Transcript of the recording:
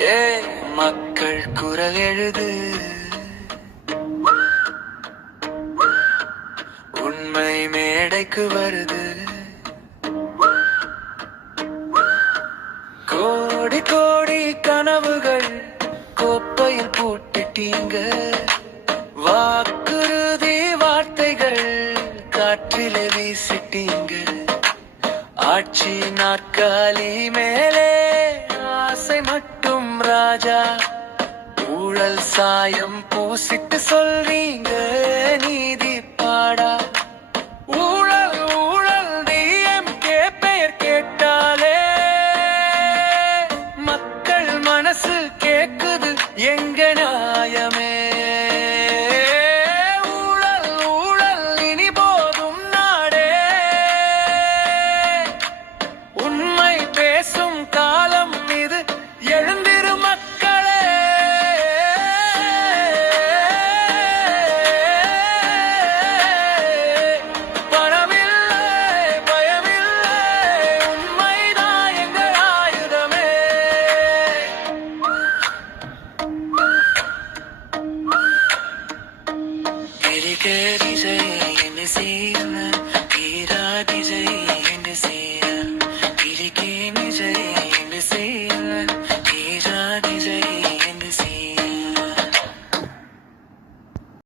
ஏ மக்கள் குரல் எழுது, உண்மை மேடைக்கு வருது. கோடி கோடி கனவுகள் கோப்பையில் போட்டுட்டீங்க, வாக்குறுதி வார்த்தைகள் காற்றிலே வீசிட்டீங்க. ஆட்சி நாற்காலி மேலே ஆசை மட்டும் ராஜா, ஊழல் சாயம் பூசிட்டு சொல்றீங்க நீதி பாடா. ஊழல் ஊழல் டிஎம்கே பெயர் கேட்டாலே மக்கள் மனசு கேக்குது எங்க நியாயமே. ஊழல் ஊழல் இனி போதும் நாடே, உண்மை பேசும் காலம் இது, எழுந்திரு மக்களே. பணமில்லை பயமில்லை, உண்மைதான் எங்கள் ஆயுதமே. Get it, get it.